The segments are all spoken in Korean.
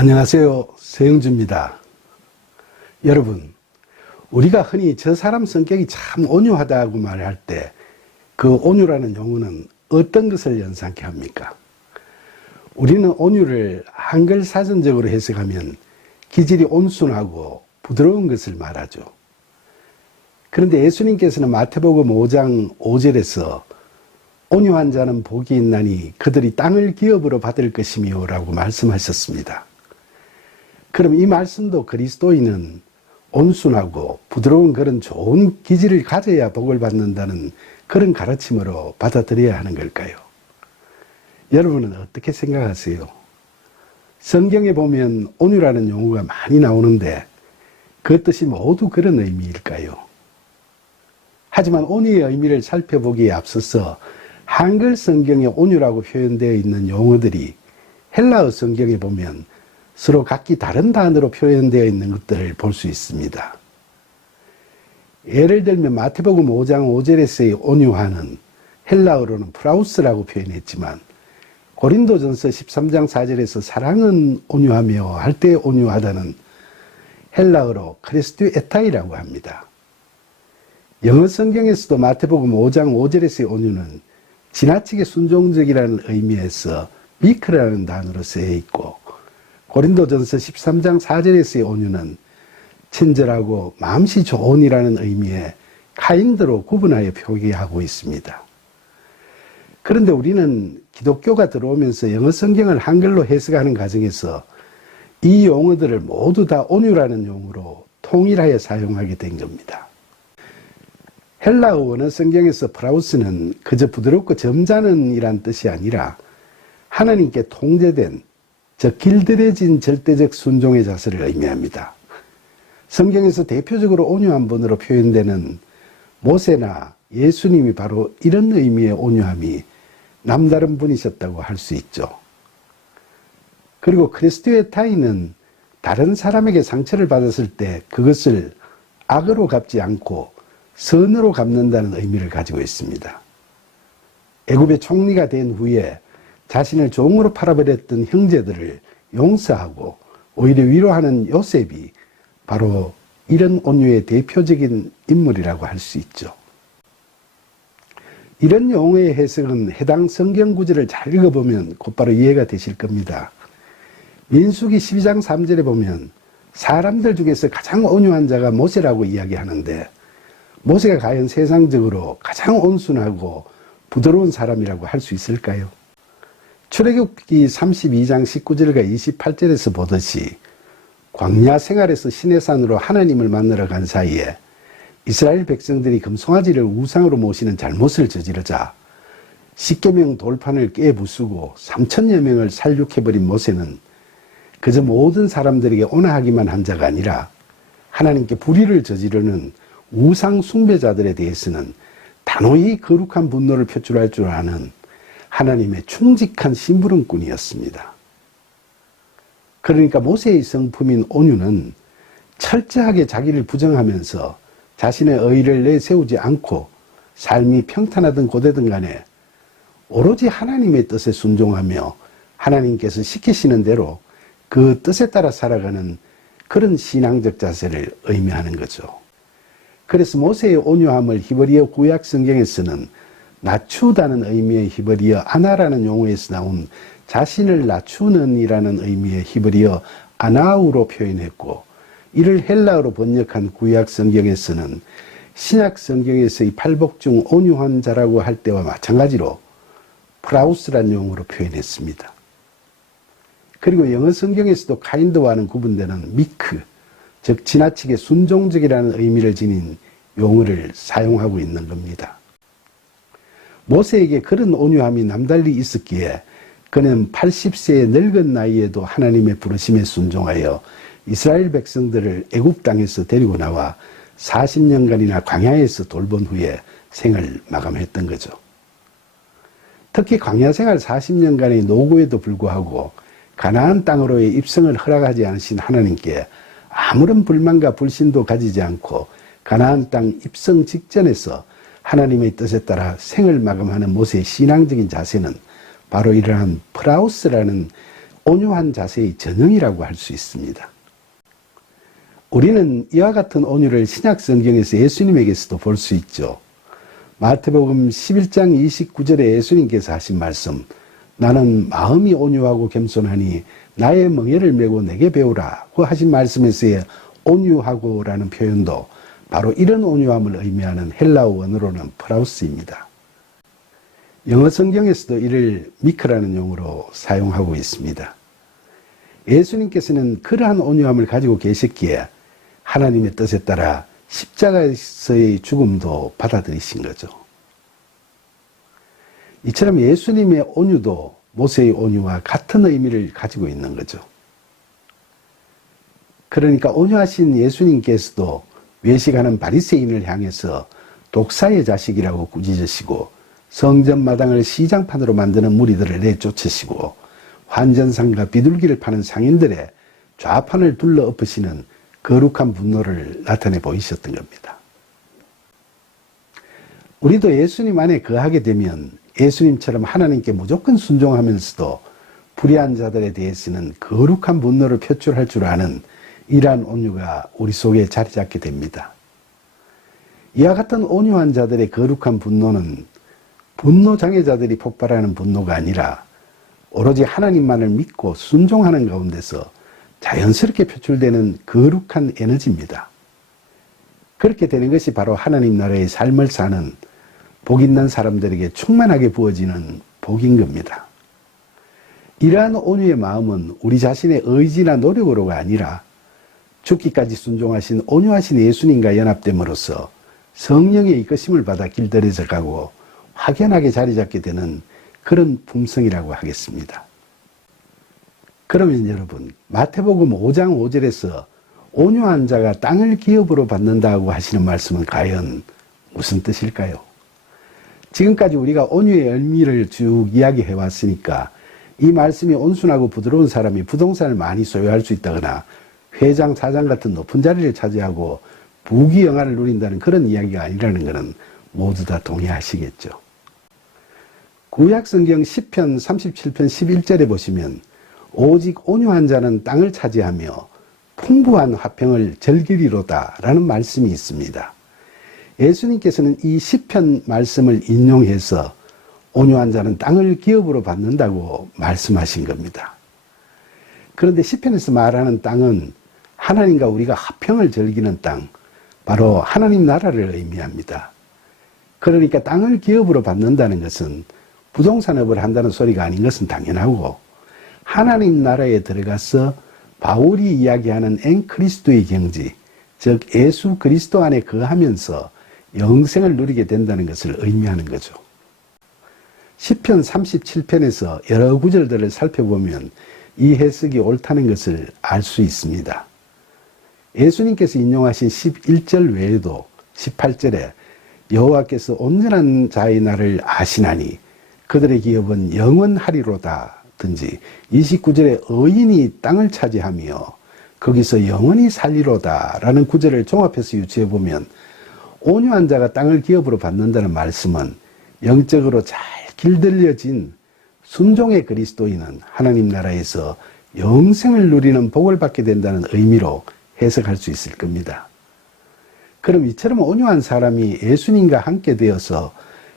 안녕하세요. 서영주입니다. 여러분, 우리가 흔히 저 사람 성격이 참 온유하다고 말할 때 그 온유라는 용어는 어떤 것을 연상케 합니까? 우리는 온유를 한글 사전적으로 해석하면 기질이 온순하고 부드러운 것을 말하죠. 그런데 예수님께서는 마태복음 5장 5절에서 온유한 자는 복이 있나니 그들이 땅을 기업으로 받을 것이며 라고 말씀하셨습니다. 그럼 이 말씀도 그리스도인은 온순하고 부드러운 그런 좋은 기질을 가져야 복을 받는다는 그런 가르침으로 받아들여야 하는 걸까요? 여러분은 어떻게 생각하세요? 성경에 보면 온유라는 용어가 많이 나오는데 그 뜻이 모두 그런 의미일까요? 하지만 온유의 의미를 살펴보기에 앞서서 한글 성경에 온유라고 표현되어 있는 용어들이 헬라어 성경에 보면 서로 각기 다른 단어로 표현되어 있는 것들을 볼 수 있습니다. 예를 들면 마태복음 5장 5절에서의 온유하는 헬라어로는 프라우스라고 표현했지만 고린도전서 13장 4절에서 사랑은 온유하며 할 때 온유하다는 헬라어로 크리스투 에타이라고 합니다. 영어 성경에서도 마태복음 5장 5절에서의 온유는 지나치게 순종적이라는 의미에서 미크라는 단어로 쓰여 있고 고린도전서 13장 4절에서의 온유는 친절하고 마음씨 좋은이라는 의미의 카인드로 구분하여 표기하고 있습니다. 그런데 우리는 기독교가 들어오면서 영어 성경을 한글로 해석하는 과정에서 이 용어들을 모두 다 온유라는 용어로 통일하여 사용하게 된 겁니다. 헬라어 원어 성경에서 프라우스는 그저 부드럽고 점잖은 이란 뜻이 아니라 하나님께 통제된, 즉 길들여진 절대적 순종의 자세를 의미합니다. 성경에서 대표적으로 온유한 분으로 표현되는 모세나 예수님이 바로 이런 의미의 온유함이 남다른 분이셨다고 할 수 있죠. 그리고 크리스투의 타인은 다른 사람에게 상처를 받았을 때 그것을 악으로 갚지 않고 선으로 갚는다는 의미를 가지고 있습니다. 애굽의 총리가 된 후에 자신을 종으로 팔아버렸던 형제들을 용서하고 오히려 위로하는 요셉이 바로 이런 온유의 대표적인 인물이라고 할 수 있죠. 이런 용어의 해석은 해당 성경 구절을 잘 읽어보면 곧바로 이해가 되실 겁니다. 민수기 12장 3절에 보면 사람들 중에서 가장 온유한 자가 모세라고 이야기하는데 모세가 과연 세상적으로 가장 온순하고 부드러운 사람이라고 할 수 있을까요? 출애굽기 32장 19절과 28절에서 보듯이 광야 생활에서 시내산으로 하나님을 만나러 간 사이에 이스라엘 백성들이 금송아지를 우상으로 모시는 잘못을 저지르자 십계명 돌판을 깨부수고 3천여 명을 살육해버린 모세는 그저 모든 사람들에게 온화하기만 한 자가 아니라 하나님께 불의를 저지르는 우상 숭배자들에 대해서는 단호히 거룩한 분노를 표출할 줄 아는 하나님의 충직한 심부름꾼이었습니다. 그러니까 모세의 성품인 온유는 철저하게 자기를 부정하면서 자신의 의의를 내세우지 않고 삶이 평탄하든 고되든 간에 오로지 하나님의 뜻에 순종하며 하나님께서 시키시는 대로 그 뜻에 따라 살아가는 그런 신앙적 자세를 의미하는 거죠. 그래서 모세의 온유함을 히브리어 구약 성경에서는 낮추다는 의미의 히브리어 아나라는 용어에서 나온 자신을 낮추는 이라는 의미의 히브리어 아나우로 표현했고 이를 헬라어로 번역한 구약 성경에서는 신약 성경에서의 팔복 중 온유한 자라고 할 때와 마찬가지로 프라우스란 용어로 표현했습니다. 그리고 영어 성경에서도 카인드와는 구분되는 미크, 즉 지나치게 순종적이라는 의미를 지닌 용어를 사용하고 있는 겁니다. 모세에게 그런 온유함이 남달리 있었기에 그는 80세의 늙은 나이에도 하나님의 부르심에 순종하여 이스라엘 백성들을 애굽 땅에서 데리고 나와 40년간이나 광야에서 돌본 후에 생을 마감했던 거죠. 특히 광야 생활 40년간의 노고에도 불구하고 가나안 땅으로의 입성을 허락하지 않으신 하나님께 아무런 불만과 불신도 가지지 않고 가나안 땅 입성 직전에서 하나님의 뜻에 따라 생을 마감하는 모세의 신앙적인 자세는 바로 이러한 프라우스라는 온유한 자세의 전형이라고 할 수 있습니다. 우리는 이와 같은 온유를 신약 성경에서 예수님에게서도 볼 수 있죠. 마태복음 11장 29절에 예수님께서 하신 말씀, 나는 마음이 온유하고 겸손하니 나의 멍에를 메고 내게 배우라고 하신 말씀에서의 온유하고라는 표현도 바로 이런 온유함을 의미하는 헬라어 원어로는 프라우스입니다. 영어 성경에서도 이를 미크라는 용어로 사용하고 있습니다. 예수님께서는 그러한 온유함을 가지고 계셨기에 하나님의 뜻에 따라 십자가에서의 죽음도 받아들이신 거죠. 이처럼 예수님의 온유도 모세의 온유와 같은 의미를 가지고 있는 거죠. 그러니까 온유하신 예수님께서도 외식하는 바리새인을 향해서 독사의 자식이라고 꾸짖으시고 성전 마당을 시장판으로 만드는 무리들을 내쫓으시고 환전상과 비둘기를 파는 상인들의 좌판을 둘러 엎으시는 거룩한 분노를 나타내 보이셨던 겁니다. 우리도 예수님 안에 거하게 되면 예수님처럼 하나님께 무조건 순종하면서도 불의한 자들에 대해서는 거룩한 분노를 표출할 줄 아는 이러한 온유가 우리 속에 자리 잡게 됩니다. 이와 같은 온유한 자들의 거룩한 분노는 분노 장애자들이 폭발하는 분노가 아니라 오로지 하나님만을 믿고 순종하는 가운데서 자연스럽게 표출되는 거룩한 에너지입니다. 그렇게 되는 것이 바로 하나님 나라의 삶을 사는 복 있는 사람들에게 충만하게 부어지는 복인 겁니다. 이러한 온유의 마음은 우리 자신의 의지나 노력으로가 아니라 죽기까지 순종하신 온유하신 예수님과 연합됨으로써 성령의 이끄심을 받아 길들여져 가고 확연하게 자리 잡게 되는 그런 품성이라고 하겠습니다. 그러면 여러분, 마태복음 5장 5절에서 온유한 자가 땅을 기업으로 받는다고 하시는 말씀은 과연 무슨 뜻일까요? 지금까지 우리가 온유의 의미를 쭉 이야기해 왔으니까 이 말씀이 온순하고 부드러운 사람이 부동산을 많이 소유할 수 있다거나 회장, 사장 같은 높은 자리를 차지하고 부귀영화를 누린다는 그런 이야기가 아니라는 것은 모두 다 동의하시겠죠. 구약성경 10편 37편 11절에 보시면 오직 온유한 자는 땅을 차지하며 풍부한 화평을 즐기리로다 라는 말씀이 있습니다. 예수님께서는 이 시편 말씀을 인용해서 온유한 자는 땅을 기업으로 받는다고 말씀하신 겁니다. 그런데 시편에서 말하는 땅은 하나님과 우리가 화평을 즐기는 땅, 바로 하나님 나라를 의미합니다. 그러니까 땅을 기업으로 받는다는 것은 부동산업을 한다는 소리가 아닌 것은 당연하고 하나님 나라에 들어가서 바울이 이야기하는 엔 그리스도의 경지, 즉 예수 그리스도 안에 거하면서 영생을 누리게 된다는 것을 의미하는 거죠. 시편 37편에서 여러 구절들을 살펴보면 이 해석이 옳다는 것을 알 수 있습니다. 예수님께서 인용하신 11절 외에도 18절에 여호와께서 온전한 자의 날을 아시나니 그들의 기업은 영원하리로다 든지 29절에 의인이 땅을 차지하며 거기서 영원히 살리로다 라는 구절을 종합해서 유추해 보면 온유한 자가 땅을 기업으로 받는다는 말씀은 영적으로 잘 길들여진 순종의 그리스도인은 하나님 나라에서 영생을 누리는 복을 받게 된다는 의미로 해석할 수 있을 겁니다. 그럼 이처럼 온유한 사람이 예수님과 함께 되어서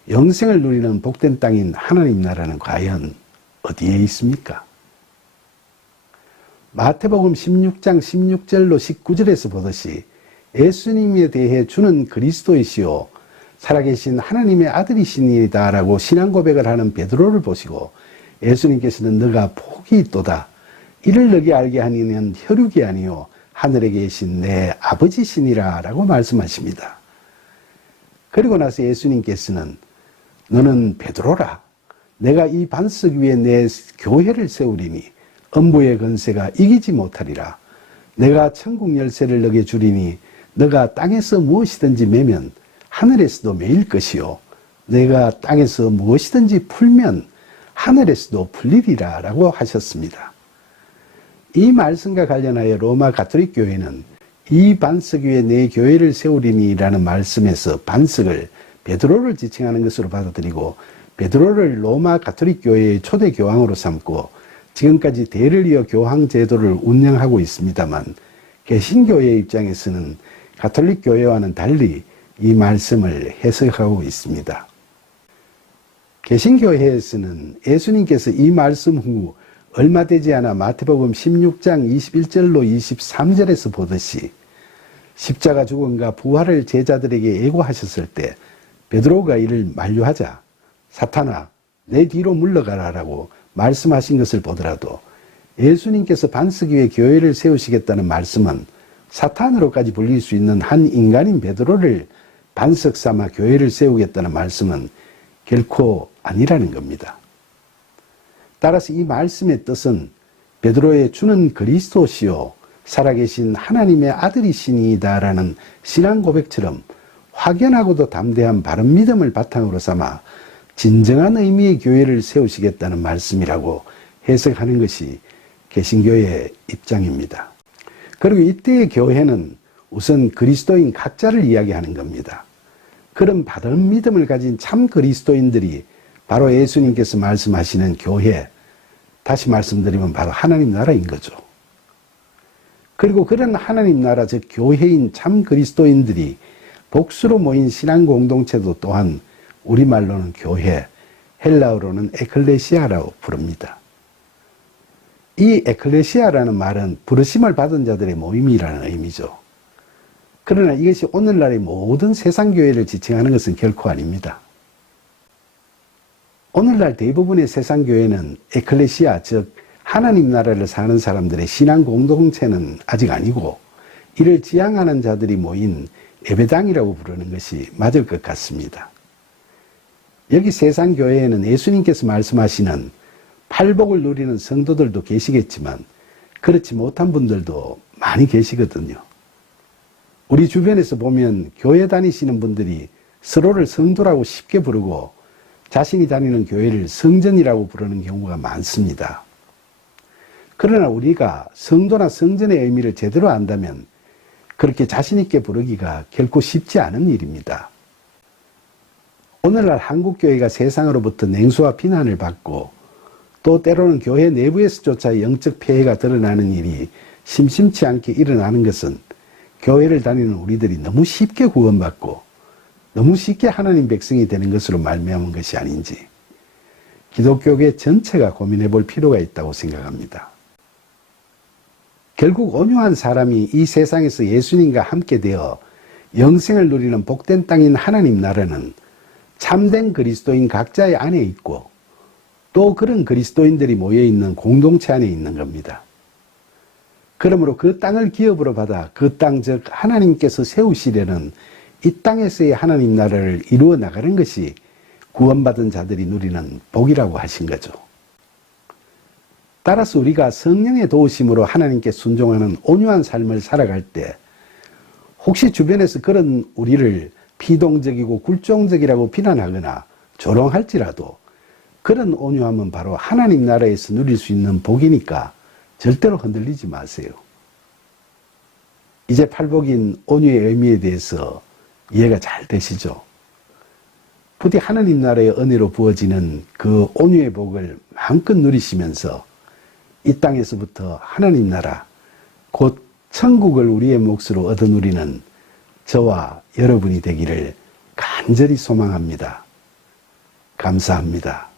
영생을 누리는 복된 땅인 하나님 나라는 과연 어디에 있습니까? 마태복음 16장 16절로 19절에서 보듯이 예수님에 대해 주는 그리스도이시오 살아계신 하나님의 아들이시니이다 라고 신앙 고백을 하는 베드로를 보시고 예수님께서는 너가 복이 있도다 이를 너게 알게 하니는 혈육이 아니요 하늘에 계신 내 아버지시니라 라고 말씀하십니다. 그리고 나서 예수님께서는 너는 베드로라 내가 이 반석 위에 내 교회를 세우리니 음부의 권세가 이기지 못하리라. 내가 천국 열쇠를 너게 주리니 너가 땅에서 무엇이든지 매면 하늘에서도 매일 것이요 내가 땅에서 무엇이든지 풀면 하늘에서도 풀리리라 라고 하셨습니다. 이 말씀과 관련하여 로마 가톨릭 교회는 이 반석 위에 내 교회를 세우리니 라는 말씀에서 반석을 베드로를 지칭하는 것으로 받아들이고 베드로를 로마 가톨릭 교회의 초대 교황으로 삼고 지금까지 대를 이어 교황 제도를 운영하고 있습니다만 개신교의 입장에서는 가톨릭 교회와는 달리 이 말씀을 해석하고 있습니다. 개신교회에서는 예수님께서 이 말씀 후 얼마 되지 않아 마태복음 16장 21절로 23절에서 보듯이 십자가 죽음과 부활을 제자들에게 예고하셨을 때 베드로가 이를 만류하자 사탄아 내 뒤로 물러가라라고 말씀하신 것을 보더라도 예수님께서 반석 위에 교회를 세우시겠다는 말씀은 사탄으로까지 불릴 수 있는 한 인간인 베드로를 반석 삼아 교회를 세우겠다는 말씀은 결코 아니라는 겁니다. 따라서 이 말씀의 뜻은 베드로의 주는 그리스도시요 살아계신 하나님의 아들이시니이다라는 신앙 고백처럼 확연하고도 담대한 바른 믿음을 바탕으로 삼아 진정한 의미의 교회를 세우시겠다는 말씀이라고 해석하는 것이 개신교의 입장입니다. 그리고 이때의 교회는 우선 그리스도인 각자를 이야기하는 겁니다. 그런 바른 믿음을 가진 참 그리스도인들이 바로 예수님께서 말씀하시는 교회, 다시 말씀드리면 바로 하나님 나라인 거죠. 그리고 그런 하나님 나라, 즉 교회인 참 그리스도인들이 복수로 모인 신앙 공동체도 또한 우리말로는 교회, 헬라어로는 에클레시아라고 부릅니다. 이 에클레시아라는 말은 부르심을 받은 자들의 모임이라는 의미죠. 그러나 이것이 오늘날의 모든 세상 교회를 지칭하는 것은 결코 아닙니다. 오늘날 대부분의 세상 교회는 에클레시아, 즉 하나님 나라를 사는 사람들의 신앙 공동체는 아직 아니고 이를 지향하는 자들이 모인 예배당이라고 부르는 것이 맞을 것 같습니다. 여기 세상 교회에는 예수님께서 말씀하시는 팔복을 누리는 성도들도 계시겠지만 그렇지 못한 분들도 많이 계시거든요. 우리 주변에서 보면 교회 다니시는 분들이 서로를 성도라고 쉽게 부르고 자신이 다니는 교회를 성전이라고 부르는 경우가 많습니다. 그러나 우리가 성도나 성전의 의미를 제대로 안다면 그렇게 자신 있게 부르기가 결코 쉽지 않은 일입니다. 오늘날 한국교회가 세상으로부터 냉소와 비난을 받고 또 때로는 교회 내부에서조차 영적 폐해가 드러나는 일이 심심치 않게 일어나는 것은 교회를 다니는 우리들이 너무 쉽게 구원받고 너무 쉽게 하나님 백성이 되는 것으로 말미암은 것이 아닌지 기독교계 전체가 고민해 볼 필요가 있다고 생각합니다. 결국 온유한 사람이 이 세상에서 예수님과 함께 되어 영생을 누리는 복된 땅인 하나님 나라는 참된 그리스도인 각자의 안에 있고 또 그런 그리스도인들이 모여있는 공동체 안에 있는 겁니다. 그러므로 그 땅을 기업으로 받아 그 땅 즉 하나님께서 세우시려는 이 땅에서의 하나님 나라를 이루어 나가는 것이 구원받은 자들이 누리는 복이라고 하신 거죠. 따라서 우리가 성령의 도우심으로 하나님께 순종하는 온유한 삶을 살아갈 때 혹시 주변에서 그런 우리를 피동적이고 굴종적이라고 비난하거나 조롱할지라도 그런 온유함은 바로 하나님 나라에서 누릴 수 있는 복이니까 절대로 흔들리지 마세요. 이제 팔복인 온유의 의미에 대해서 이해가 잘 되시죠? 부디 하나님 나라의 은혜로 부어지는 그 온유의 복을 마음껏 누리시면서 이 땅에서부터 하나님 나라, 곧 천국을 우리의 몫으로 얻어 누리는 저와 여러분이 되기를 간절히 소망합니다. 감사합니다.